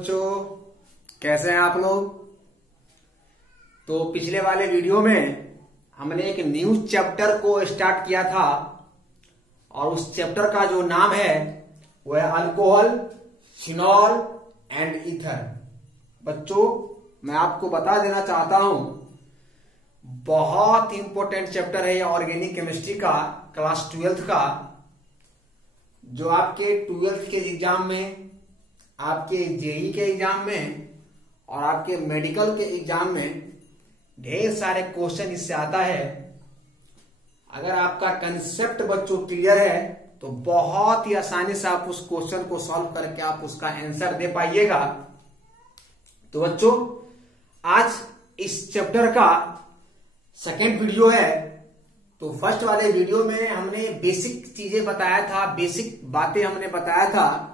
बच्चों, कैसे हैं आप लोग। तो पिछले वाले वीडियो में हमने एक न्यू चैप्टर को स्टार्ट किया था और उस चैप्टर का जो नाम है वो है अल्कोहल, फिनॉल एंड ईथर। बच्चों, मैं आपको बता देना चाहता हूं, बहुत इंपॉर्टेंट चैप्टर है ये ऑर्गेनिक केमिस्ट्री का, क्लास 12th का, जो आपके 12th के एग्जाम में, आपके जेई के एग्जाम में और आपके मेडिकल के एग्जाम में ढेर सारे क्वेश्चन इससे आता है। अगर आपका कंसेप्ट बच्चों क्लियर है तो बहुत ही आसानी से आप उस क्वेश्चन को सॉल्व करके आप उसका आंसर दे पाइएगा। तो बच्चों, आज इस चैप्टर का सेकेंड वीडियो है। तो फर्स्ट वाले वीडियो में हमने बेसिक चीजें बताया था, बेसिक बातें हमने बताया था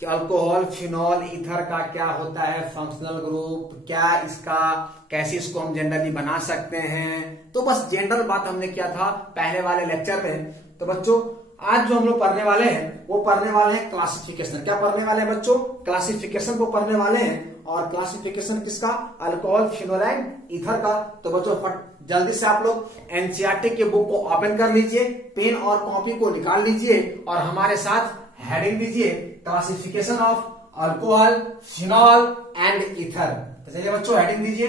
कि अल्कोहल, फिनॉल, ईथर का क्या होता है, फंक्शनल ग्रुप क्या, इसका कैसे इसको हम जनरली बना सकते हैं। तो बस जनरल बात हमने किया था पहले वाले लेक्चर में। तो बच्चों, आज जो हम लोग पढ़ने वाले हैं वो पढ़ने वाले हैं क्लासिफिकेशन। क्या पढ़ने वाले हैं बच्चों? क्लासिफिकेशन को पढ़ने वाले हैं। और क्लासिफिकेशन किसका? अल्कोहल, फिनॉल एंड ईथर का। तो बच्चों, जल्दी से आप लोग एनसीईआरटी के बुक को ओपन कर लीजिए, पेन और कॉपी को निकाल लीजिए और हमारे साथ हेडिंग दीजिए classification of alcohol, phenol and ether. तो चलिए बच्चों, हेडिंग दीजिए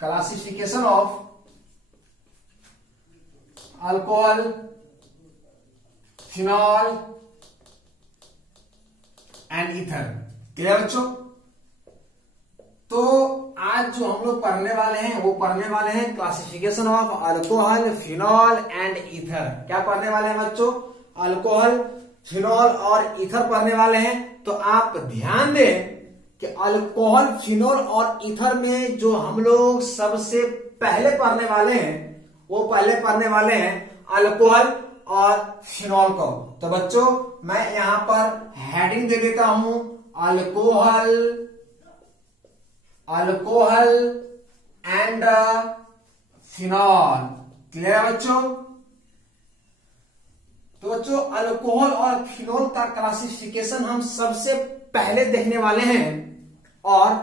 classification of alcohol, phenol and ether. Clear बच्चों? तो आज जो हम लोग पढ़ने वाले हैं वो पढ़ने वाले हैं classification of alcohol, phenol and ether. क्या पढ़ने वाले हैं बच्चों? अल्कोहल, फिनॉल और ईथर पढ़ने वाले हैं। तो आप ध्यान दें कि अल्कोहल, फिनॉल और ईथर में जो हम लोग सबसे पहले पढ़ने वाले हैं वो पहले पढ़ने वाले हैं अल्कोहल और फिनॉल को। तो बच्चों, मैं यहां पर हेडिंग दे देता हूं अल्कोहल एंड फिनॉल। क्लियर है बच्चों? तो बच्चों, अल्कोहल और फिनॉल का क्लासिफिकेशन हम सबसे पहले देखने वाले हैं। और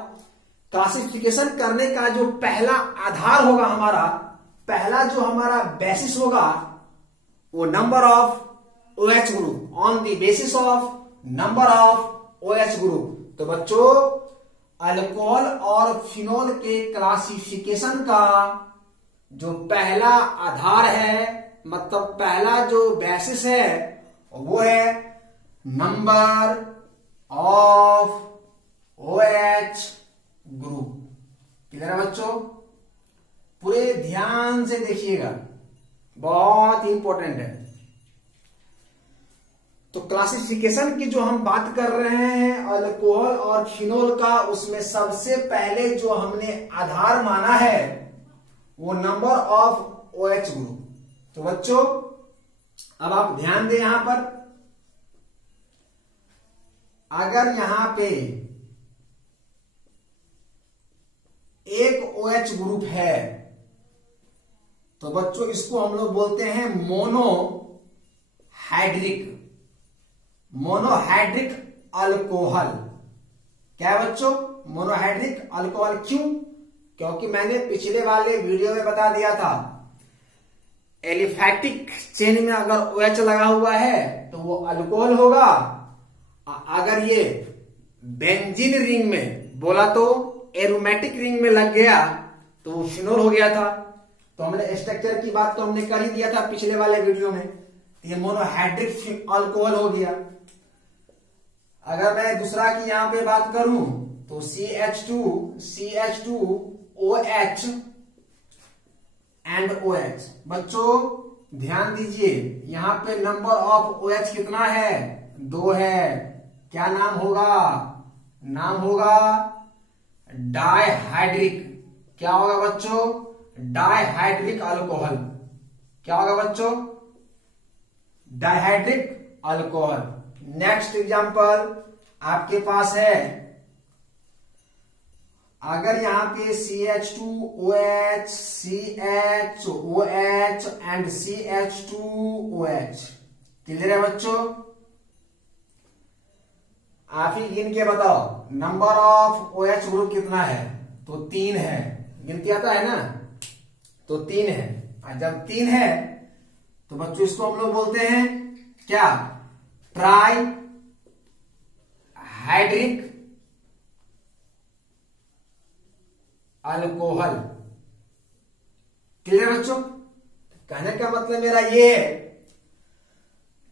क्लासिफिकेशन करने का जो पहला आधार होगा, हमारा पहला जो हमारा बेसिस होगा वो number of OH group, on the basis of number of OH group. तो बच्चों, अल्कोहल और फिनॉल के क्लासिफिकेशन का जो पहला आधार है, मतलब पहला जो बेसिस है वो है number of OH group. Clear है बच्चों? पूरे ध्यान से देखिएगा, बहुत इंपॉर्टेंट है। तो क्लासिफिकेशन की जो हम बात कर रहे हैं अल्कोहल और फिनॉल का, उसमें सबसे पहले जो हमने आधार माना है वो नंबर ऑफ OH ग्रुप। तो बच्चों, अब आप ध्यान दें, यहां पर अगर यहां पे एक OH ग्रुप है तो बच्चों इसको हम लोग बोलते हैं मोनोहाइड्रिक अल्कोहल। क्या है बच्चों? Monohydric alcohol. क्यों? क्योंकि मैंने पिछले वाले वीडियो में बता दिया था, एलिफैटिक चेन में अगर OH लगा हुआ है तो वो अल्कोहल होगा। अगर ये बेंजीन रिंग में, बोला तो एरोमेटिक रिंग में लग गया तो वो फिनॉल हो गया था। तो हमने स्ट्रक्चर की बात तो हमने कर ही दिया था पिछले वाले वीडियो में। ये मोनोहाइड्रिक अल्कोहल हो गया। अगर मैं दूसरा की यहां पे बात करूं तो CH2OH एंड OH। बच्चों ध्यान दीजिए, यहां पे नंबर ऑफ OH कितना है? 2 है। क्या नाम होगा? नाम होगा डायहाइड्रिक। क्या होगा बच्चों? डायहाइड्रिक अल्कोहल। क्या होगा बच्चों? डायहाइड्रिक अल्कोहल। नेक्स्ट एग्जांपल आपके पास है, अगर यहां पे CH2OH, CHOH and CH2OH, clear है बच्चों? आप ही गिन के बताओ नंबर ऑफ OH ग्रुप कितना है। तो 3 है, गिनती आता है ना, तो 3 है। और जब 3 है तो बच्चों इसको हम लोग बोलते हैं क्या, ट्राई हाइड्रिक अल्कोहल। क्लियर बच्चों? कहने का मतलब मेरा ये है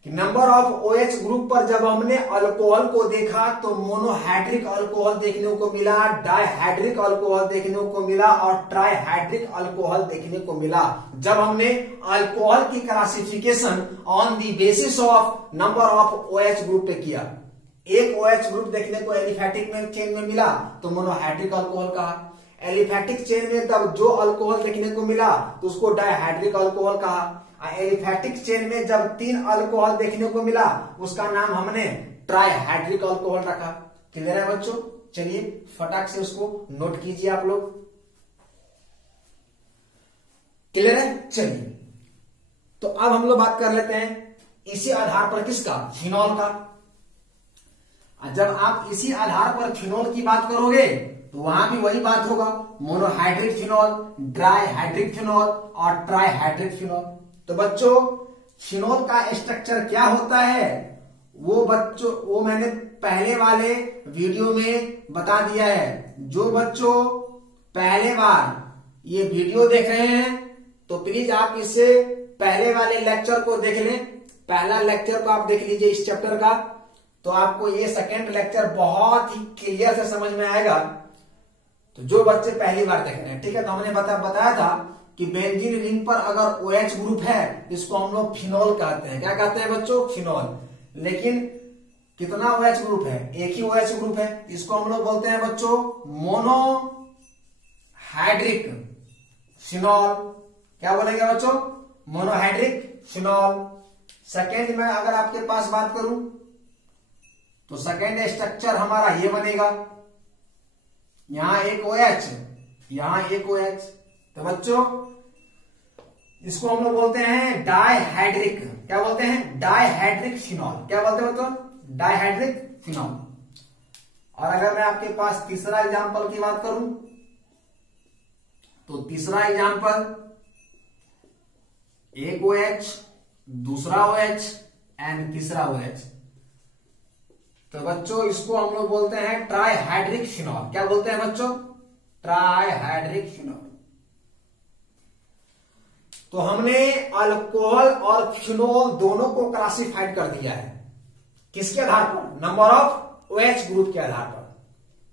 कि नंबर ऑफ OH ग्रुप पर जब हमने अल्कोहल को देखा तो मोनोहाइड्रिक अल्कोहल देखने को मिला, डाइहाइड्रिक अल्कोहल देखने को मिला और ट्राइहाइड्रिक अल्कोहल देखने को मिला। जब हमने अल्कोहल की classification on the basis of number of OH group पे किया, एक OH ग्रुप देखने को एलिफैटिक में चेन में मिला तो मोनोहाइड्रिक अल्कोहल कहा। एलिफैटिक चेन में तब जो अल्कोहल देखने को मिला तो उसको डाइहाइड्रिक अल्कोहल कहा। एलिफैटिक चेन में जब 3 अल्कोहल देखने को मिला उसका नाम हमने ट्राइहाइड्रिक अल्कोहल रखा। क्लियर है बच्चों? चलिए फटाक से उसको नोट कीजिए आप लोग। क्लियर है? चलिए तो अब हम लोग बात कर लेते हैं इसी आधार पर किसका, फिनॉल का। जब आप इसी आधार पर फिनॉल की बात करोगे तो वहां भी वही बात होगा, मोनोहाइड्रिक फिनॉल, ड्राइहाइड्रिक फिनॉल और ट्राइहाइड्रिक फिनॉल। तो बच्चों फिनॉल का स्ट्रक्चर क्या होता है वो मैंने पहले वाले वीडियो में बता दिया है। जो बच्चों पहले बार ये वीडियो देख रहे हैं तो प्लीज आप इससे पहले वाले लेक्चर को देख लें। पहला लेक्चर को आप देख लीजिए इस चैप्टर का, तो आपको ये सेकेंड लेक्चर बहुत ही क्लियर से समझ में आएगा। तो जो बच्चे पहली बार देख रहे हैं, ठीक है, तो हमने बताया था कि बेंजीन रिंग पर अगर OH ग्रुप है इसको हम लोग फिनॉल कहते हैं। क्या कहते हैं बच्चों? फिनॉल। लेकिन कितना OH ग्रुप है? एक ही OH ग्रुप है, इसको हम लोग बोलते हैं बच्चों मोनोहाइड्रिक फिनॉल। क्या बोलेंगे बच्चों? Monohydric phenol. सेकेंड में अगर आपके पास बात करूं तो सेकेंड स्ट्रक्चर हमारा ये बनेगा, यहां एक OH, यहां एक OH। तो बच्चों इसको हम लोग बोलते हैं डाइहाइड्रिक। क्या बोलते हैं? Dihydric phenol. क्या बोलते हैं बच्चों? Dihydric phenol. और अगर मैं आपके पास तीसरा एग्जांपल की बात करूं तो तीसरा एग्जांपल एक OH, दूसरा OH एंड तीसरा OH। तो बच्चों इसको हम लोग बोलते हैं ट्राइहाइड्रिक फिनॉल। क्या बोलते हैं बच्चों? Trihydric phenol. तो हमने अल्कोहल और फिनॉल दोनों को क्लासिफाइड कर दिया है। किसके आधार पर? नंबर ऑफ OH ग्रुप के आधार पर।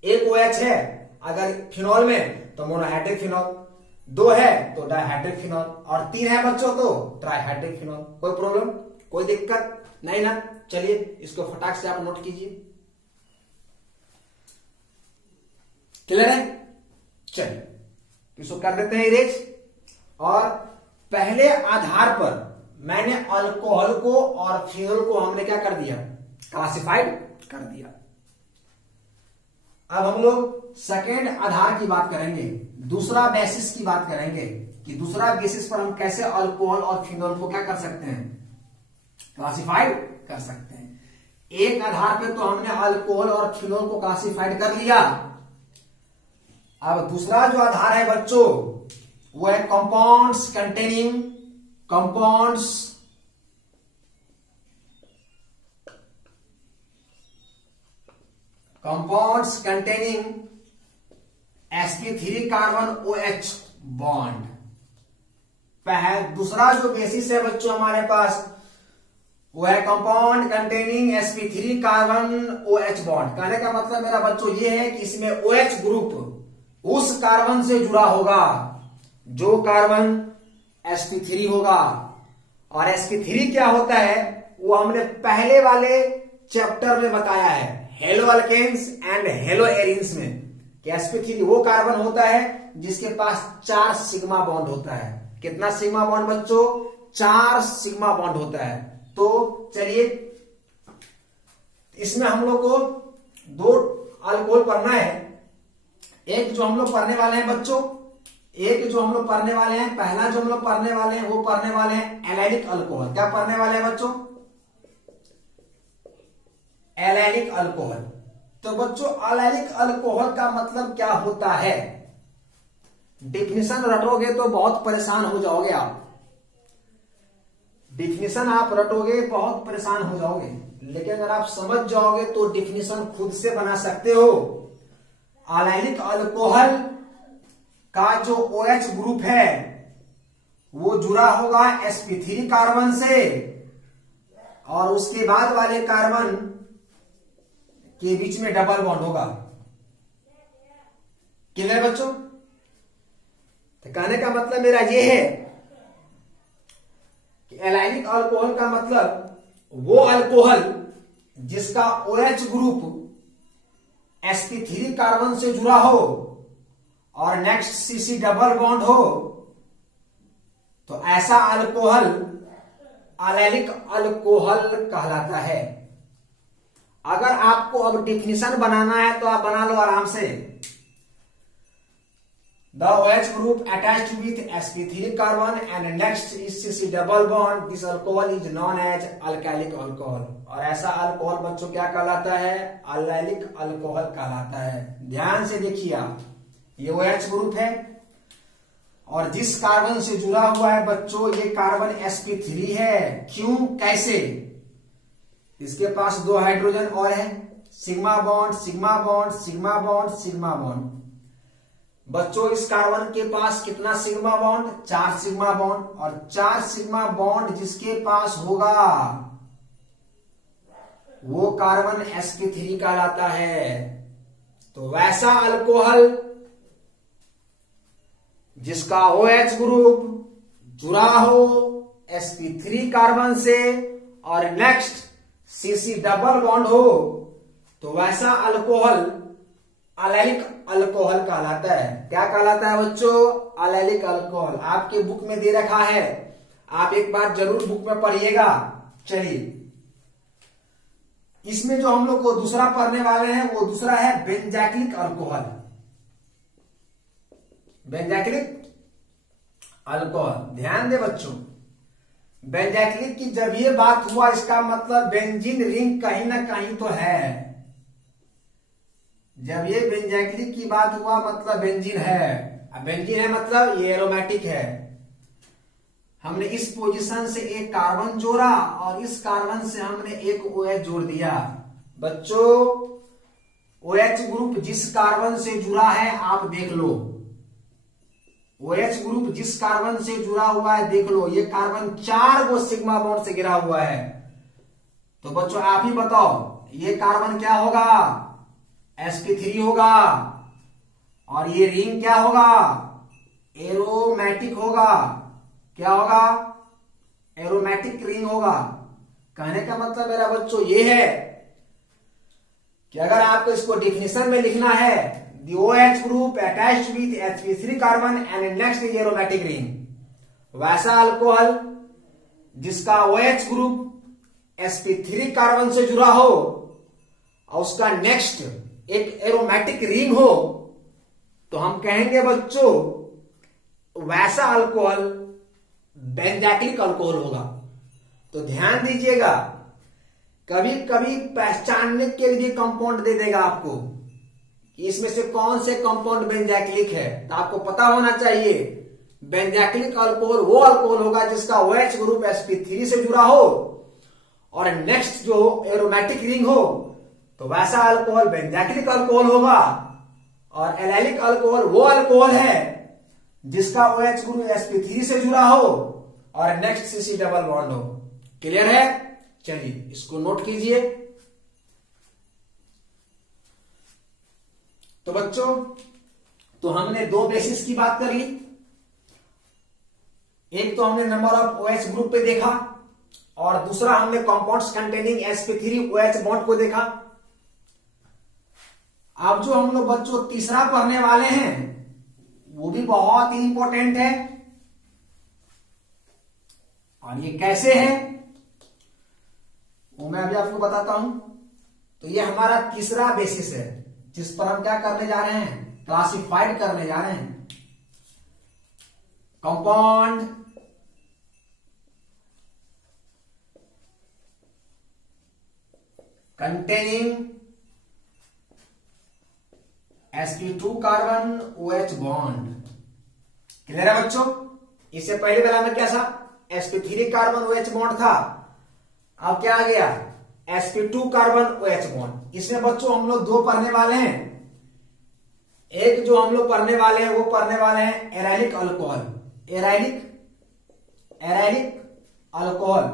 एक OH है अगर फिनॉल में तो मोनोहाइड्रिक फिनॉल, 2 है तो डाइहाइड्रिक फिनॉल और 3 है बच्चों तो ट्राइहाइड्रिक फिनॉल। कोई प्रॉब्लम, कोई दिक्कत नहीं ना? चलिए इसको फटाक से आप नोट कीजिए। क्लियर है? चलिए इसको कर देते हैं इरेज। और पहले आधार पर मैंने अल्कोहल को और फिनॉल को हमने क्या कर दिया? क्लासिफाइड कर दिया। अब हम लोग सेकेंड आधार की बात करेंगे, दूसरा बेसिस की बात करेंगे कि दूसरा बेसिस पर हम कैसे अल्कोहल और फिनॉल को क्या कर सकते हैं? क्लासिफाइड कर सकते हैं। एक आधार पे तो हमने अल्कोहल और फिनॉल को क्लासिफाइड कर लिया। अब दूसरा जो आधार है बच्चों वो है compounds containing sp3 carbon OH bond. दूसरा जो बेसिस है बच्चों हमारे पास वो है compound containing sp3 carbon OH bond. कहने का मतलब मेरा बच्चों ये है कि इसमें OH ग्रुप उस कार्बन से जुड़ा होगा जो कार्बन sp3 होगा। और sp3 क्या होता है वो हमने पहले वाले चैप्टर में बताया है, haloalkanes and haloarenes में, कि sp3 वो कार्बन होता है जिसके पास 4 सिग्मा बॉन्ड होता है। कितना सिग्मा बॉन्ड बच्चों? 4 सिग्मा बॉन्ड होता है। तो चलिए इसमें हम लोग को 2 अल्कोहल पढ़ना है। एक जो हम लोग पढ़ने वाले हैं बच्चों, पहला जो हम लोग पढ़ने वाले हैं वो पढ़ने वाले हैं एलाइलिक अल्कोहल। क्या पढ़ने वाले हैं बच्चों? Allylic alcohol. तो बच्चों एलाइलिक अल्कोहल का मतलब क्या होता है? डिफिनेशन रटोगे तो बहुत परेशान हो जाओगे आप। डिफिनेशन आप रटोगे बहुत परेशान हो जाओगे, लेकिन अगर आप समझ जाओगे तो डिफिनेशन खुद से बना सकते हो। एलाइलिक अल्कोहल का जो OH ग्रुप है वो जुड़ा होगा sp3 कार्बन से, और उसके बाद वाले कार्बन के बीच में डबल बॉन्ड होगा। क्लियर बच्चों? तो कहने का मतलब मेरा ये है कि एलाइलिक अल्कोहल का मतलब वो अल्कोहल जिसका OH ग्रुप sp3 कार्बन से जुड़ा हो और नेक्स्ट CC डबल बॉन्ड हो, तो ऐसा अल्कोहल एलाइलिक अल्कोहल कहलाता है। अगर आपको अब डिफिनेशन बनाना है तो आप बना लो आराम से। The OH group attached with sp3 carbon and next is CC double bond. This alcohol is known as alkylic alcohol. और ऐसा अल्कोहल बच्चों क्या कहलाता है? एलाइलिक अल्कोहल कहलाता है। ध्यान से देखिए आप, ये OH ग्रुप है और जिस कार्बन से जुड़ा हुआ है बच्चों ये कार्बन sp3 है। क्यों, कैसे? इसके पास दो हाइड्रोजन और है, sigma bond sigma bond sigma bond sigma bond. बच्चों इस कार्बन के पास कितना सिग्मा बॉन्ड? 4 sigma bond. और 4 सिग्मा बॉन्ड जिसके पास होगा वो कार्बन sp3 कहलाता है। तो वैसा अल्कोहल जिसका OH ग्रुप जुड़ा हो sp3 कार्बन से और नेक्स्ट CC डबल बॉन्ड हो, तो वैसा अल्कोहल एलाइलिक अल्कोहल कहलाता है। क्या कहलाता है बच्चों? Allylic alcohol. आपके बुक में दे रखा है, आप एक बार जरूर बुक में पढ़िएगा। चलिए, इसमें जो हम लोग को दूसरा पढ़ने वाले हैं वो दूसरा है बेंजाइक्लिक अल्कोहल। बेंजाइक्लिक अल्कोहल, ध्यान दे बच्चों, बेंजाइक्लिक की जब ये बात हुआ इसका मतलब बेंजीन रिंग कहीं ना कहीं तो है। जब ये बेंजाइक्लिक की बात हुआ मतलब बेंजीन है। अब बेंजीन है मतलब ये एरोमेटिक है। हमने इस पोजीशन से एक कार्बन जोड़ा और इस कार्बन से हमने एक OH जोड़ दिया। बच्चों OH ग्रुप जिस कार्बन से जुड़ा है आप देख लो, OH ग्रुप जिस कार्बन से जुड़ा हुआ है देख लो, ये कार्बन 4 गो सिग्मा बॉन्ड से घिरा हुआ है। तो बच्चों आप ही बताओ ये कार्बन क्या होगा? sp3 होगा। और ये रिंग क्या होगा? एरोमेटिक होगा। क्या होगा? एरोमेटिक रिंग होगा। कहने का मतलब मेरा बच्चों ये है कि अगर आपको इसको डिफिनेशन में लिखना है, the OH group attached with sp3 carbon and next is aromatic ring, वैसा अल्कोहल जिसका OH ग्रुप sp3 कार्बन से जुड़ा हो और उसका नेक्स्ट एक एरोमेटिक रिंग हो, तो हम कहेंगे बच्चों वैसा अल्कोहल बेंजाइक्लिक अल्कोहल होगा। तो ध्यान दीजिएगा, कभी कभी पहचानने के लिए कंपाउंड दे देगा आपको कि इसमें से कौन से कंपाउंड बेंजाइक्लिक है, तो आपको पता होना चाहिए बेंजाइक्लिक अल्कोहल वो अल्कोहल होगा जिसका OH ग्रुप sp3 से जुड़ा हो और नेक्स्ट जो एरोमेटिक रिंग हो, तो वैसा अल्कोहल बेंजाइक्लिक अल्कोहल होगा। और एलाइलिक अल्कोहल वो अल्कोहल है जिसका OH ग्रुप sp3 से जुड़ा हो और नेक्स्ट CC डबल बॉन्ड हो। क्लियर है? चलिए इसको नोट कीजिए। तो बच्चों तो हमने दो बेसिस की बात कर ली। एक तो हमने नंबर ऑफ OH ग्रुप पे देखा और दूसरा हमने compounds containing sp3 OH bond को देखा। अब जो हम लोग बच्चों तीसरा पढ़ने वाले हैं वो भी बहुत ही इंपॉर्टेंट है। और ये कैसे है वो मैं अभी आपको बताता हूं। तो ये हमारा तीसरा बेसिस है जिस पर हम क्या करने जा रहे हैं? क्लासिफाइड करने जा रहे हैं compound containing sp2 carbon OH bond. Clear है बच्चों? इससे पहले वाला में क्या था? sp3 कार्बन OH बॉन्ड था। अब क्या आ गया? sp2 carbon OH bond. इसमें बच्चों हम लोग दो पढ़ने वाले हैं। एक जो हम लोग पढ़ने वाले हैं वो पढ़ने वाले हैं एराइलिक अल्कोहल। एराइलिक अल्कोहल,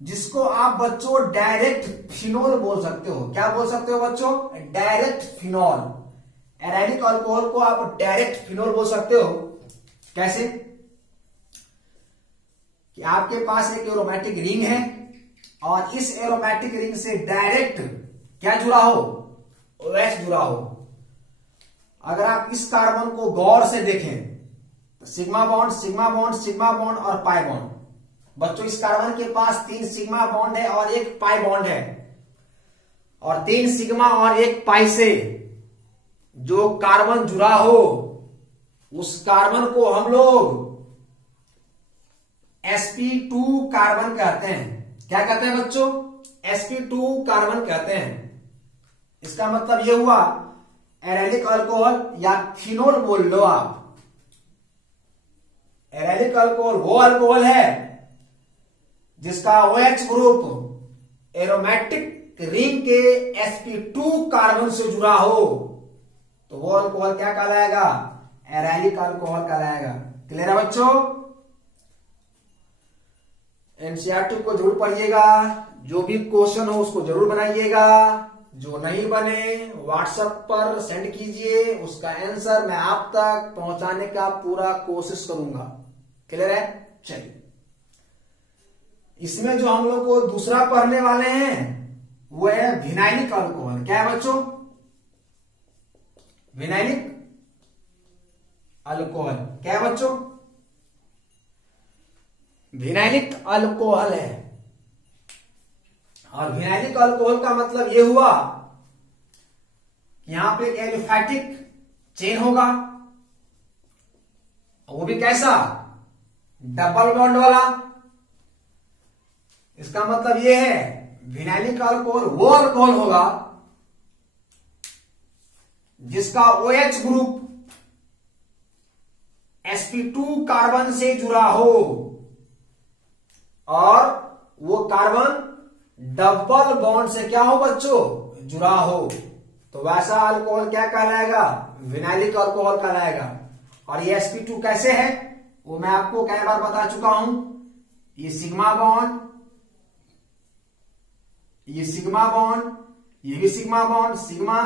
जिसको आप बच्चों डायरेक्ट फिनोल बोल सकते हो। क्या बोल सकते हो बच्चों? Direct phenol. एराइलिक अल्कोहल को आप डायरेक्ट फिनोल बोल सकते हो। कैसे? कि आपके पास एक एरोमेटिक रिंग है और इस एरोमेटिक रिंग से डायरेक्ट क्या जुड़ा हो? OH जुड़ा हो। अगर आप इस कार्बन को गौर से देखें तो sigma bond, sigma bond, sigma bond और पाई बॉन्ड। बच्चों इस कार्बन के पास 3 सिग्मा बॉन्ड है और 1 पाई बॉन्ड है, और 3 सिग्मा और 1 पाई से जो कार्बन जुड़ा हो उस कार्बन को हम लोग sp2 कार्बन कहते हैं। क्या कहते हैं बच्चों? sp2 कार्बन कहते हैं। इसका मतलब यह हुआ एराइलिक अल्कोहल या फिनोल बोल लो आप। एराइलिक अल्कोहल वो अल्कोहल है जिसका OH ग्रुप एरोमेटिक रिंग के sp2 कार्बन से जुड़ा हो, तो वो अल्कोहल क्या कहलाएगा? एराइलिक अल्कोहल कहलाएगा। क्लियर है बच्चों? एनसीईआरटी को जरूर पढ़िएगा। जो भी क्वेश्चन हो उसको जरूर बनाइएगा। जो नहीं बने व्हाट्सएप पर सेंड कीजिए, उसका आंसर मैं आप तक पहुंचाने का पूरा कोशिश करूंगा। क्लियर है? चलिए, इसमें जो हम लोग को दूसरा पढ़ने वाले हैं वो है विनाइलिक अल्कोहल। क्या है बच्चों? विनाइलिक अल्कोहल क्या है बच्चों? विनाइलिक अल्कोहल है। और विनाइलिक अल्कोहल का मतलब यह हुआ कि यहां पे एलिफैटिक चेन होगा, वो भी कैसा? डबल बॉन्ड वाला। इसका मतलब यह है विनाइलिक अल्कोहल वो अल्कोहल होगा जिसका OH ग्रुप sp2 कार्बन से जुड़ा हो और वो कार्बन डबल बॉन्ड से क्या हो बच्चों? जुड़ा हो। तो वैसा अल्कोहल क्या कहलाएगा? विनाइलिक अल्कोहल कहलाएगा। और ये sp2 कैसे है वो मैं आपको कई बार बता चुका हूं। ये सिग्मा बॉन्ड, ये सिग्मा बॉन्ड, ये भी सिग्मा बॉन्ड, सिग्मा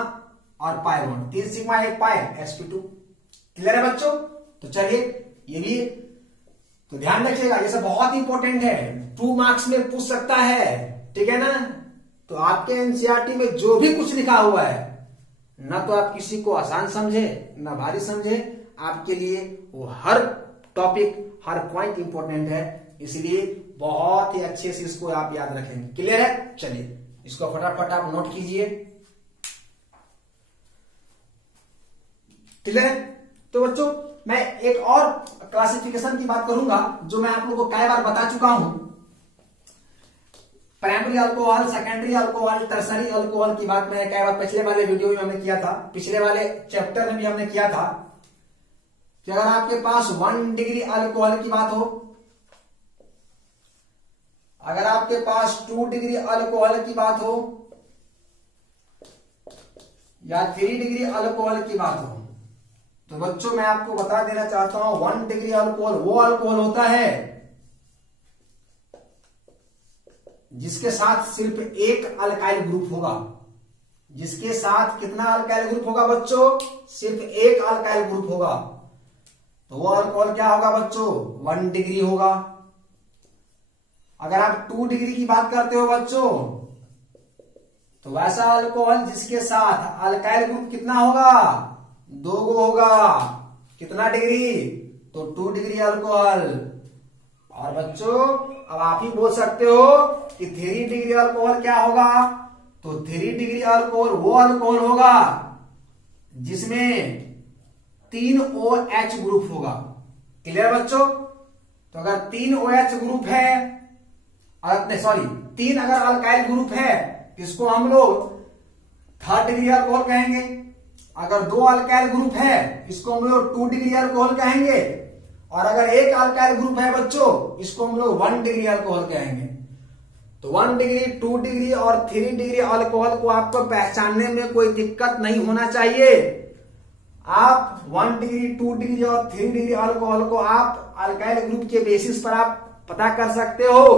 और पाई बॉन्ड। 3 सिग्मा 1 पाई sp2। क्लियर है बच्चों? तो चलिए, ये भी तो ध्यान रखिएगा, ये सब बहुत इंपॉर्टेंट है। 2 मार्क्स में पूछ सकता है, ठीक है ना? तो आपके एनसीईआरटी में जो भी कुछ लिखा हुआ है ना, तो आप किसी को आसान समझे ना भारी समझे, आपके लिए वो हर टॉपिक हर पॉइंट इंपॉर्टेंट है। इसलिए बहुत ही अच्छे से इसको आप याद रखेंगे। क्लियर है? चलिए, इसको फटाफट आप नोट कीजिए। क्लियर है? तो बच्चों मैं एक और क्लासिफिकेशन की बात करूंगा जो मैं आप लोगों को कई बार बता चुका हूं। Primary alcohol, secondary alcohol, tertiary alcohol की बात मैंने कई बार पिछले वाले वीडियो में हमने किया था, पिछले वाले चैप्टर में भी हमने किया था कि अगर आपके पास 1 डिग्री अल्कोहल की बात हो, अगर आपके पास 2 डिग्री अल्कोहल की बात हो या 3 डिग्री अल्कोहल की बात हो, तो बच्चों मैं आपको बता देना चाहता हूं 1 डिग्री अल्कोहल वो अल्कोहल होता है जिसके साथ सिर्फ एक अल्काइल ग्रुप होगा। जिसके साथ कितना अल्काइल ग्रुप होगा बच्चों? सिर्फ एक अल्काइल ग्रुप होगा। तो वो अल्कोहल क्या होगा बच्चों? 1 डिग्री होगा। अगर आप 2 डिग्री की बात करते हो बच्चों, तो वैसा अल्कोहल जिसके साथ अल्काइल ग्रुप कितना होगा? 2 होगा। कितना डिग्री? तो 2 डिग्री अल्कोहल। और बच्चों अब आप ही बोल सकते हो कि 3 डिग्री अल्कोहल क्या होगा? तो 3 डिग्री अल्कोहल वो अल्कोहल होगा जिसमें 3 OH ग्रुप होगा। क्लियर बच्चों? तो अगर 3 OH ग्रुप है, 3 अगर अल्काइल ग्रुप है इसको हम लोग थर्ड डिग्री अल्कोहल कहेंगे। अगर 2 अल्काइल ग्रुप है इसको हम लोग 2 डिग्री अल्कोहल कहेंगे, और अगर 1 अल्काइल ग्रुप है बच्चों इसको हम लोग 1 डिग्री अल्कोहल कहेंगे। तो 1 डिग्री, 2 डिग्री और 3 डिग्री अल्कोहल को आपको पहचानने में कोई दिक्कत नहीं होना चाहिए। आप 1 डिग्री, 2 डिग्री और 3 डिग्री अल्कोहल को आप अल्काइल ग्रुप के बेसिस पर आप पता कर सकते हो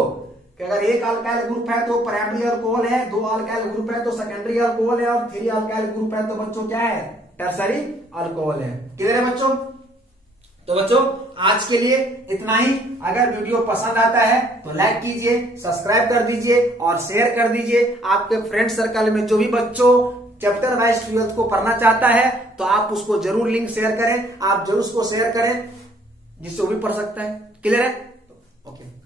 कि अगर 1 अल्काइल ग्रुप है तो प्राइमरी अल्कोहल है, 2 अल्काइल ग्रुप है तो सेकेंडरी अल्कोहल है, और 3 अल्काइल ग्रुप है तो बच्चों क्या है, टर्सरी अल्कोहल है। क्लियर है बच्चों? तो बच्चों आज के लिए इतना ही। अगर वीडियो पसंद आता है तो लाइक कीजिए, सब्सक्राइब कर दीजिए और शेयर कर दीजिए। आपके फ्रेंड सर्कल में जो भी बच्चों चैप्टर वाइज 12th को पढ़ना चाहता है तो आप उसको जरूर लिंक शेयर करें, आप जरूर उसको शेयर करें जिससे वो भी पढ़ सकता है। क्लियर है? ओके।